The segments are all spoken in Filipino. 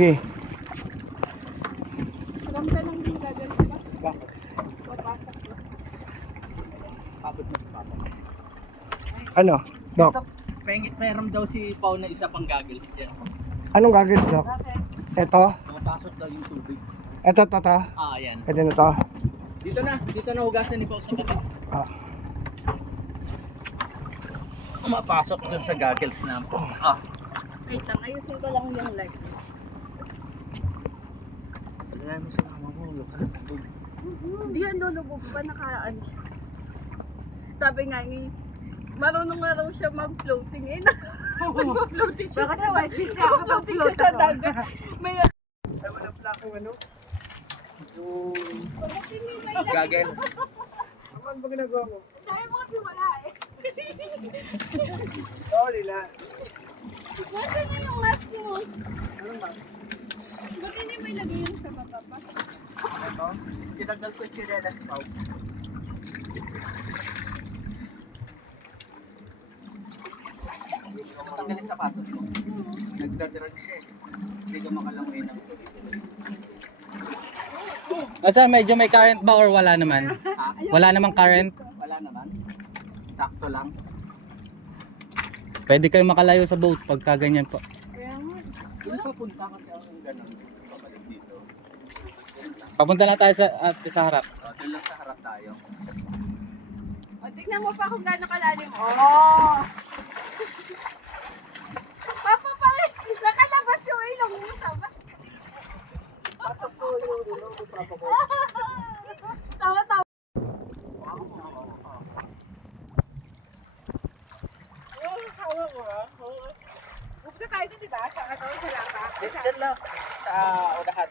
Sige. Alam ka nang di gagawin sila. Bakit? Papasok ko. Abot mo sa papa. Ano? Dok, Meron daw si Pao na isa pang goggles dyan. anong goggles, Dok? Bakit? Ito? Makapasok daw yung tubig. Ito, to. Ah, yan. Ito na to. Dito na hugasan ni Pao sa baba. Ah. Mapasok dun sa goggles na. Ah, Wait lang, ayusin ko lang yung light. alam mo sa mama mo, look na tubig. Hindi yan lulubog pa, nakaano siya. Sabi nga ni, marunong nga raw siya mag-floating eh. Mag-floating siya. Baka sa whitefish siya, Mag-floating siya sa dagat. May Ay, wala pala akong ano? Gagel. Ano ba ginagawa mo? dahil mo kasi wala eh. Sorry na. Nasaan na yung mask mo? Ano ba? Ba't hindi may lagay yung sa mata pa? Ito, tinagdal ko yung chinelas ni Pao. Tanggal yung sapatos mo. Nagdadrag siya eh. Hindi ka makalangoy ng tubig. Asa medyo may current ba or wala naman? Ha? Wala namang current? Wala naman. Sakto lang. Pwede kayo makalayo sa boat pagka ganyan po. Kaya nga. Doon papunta kasi ako ng ganun. Pabalik dito. Papunta lang tayo sa harap. Doon lang sa harap tayo. O, tignan mo pa kung gaano kalalim. Oh! Papa pa rin! Nakalabas yung ilong mo sa bas. Pasok ko yung ilong ko papa ko. Tawa-tawa. Oh, hawa ko ah. Bukta tayo dito, diba? Sa katawan sa lata. Diyan lang. Sa unahan.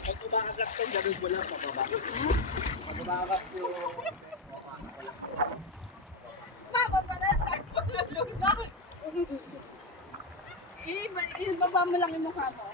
Pag umaagat ka, gano'n mo lang pababa. Pag umaagat yung... Mama, pala sa paglalunod. Ibaba mo lang yung mukha mo.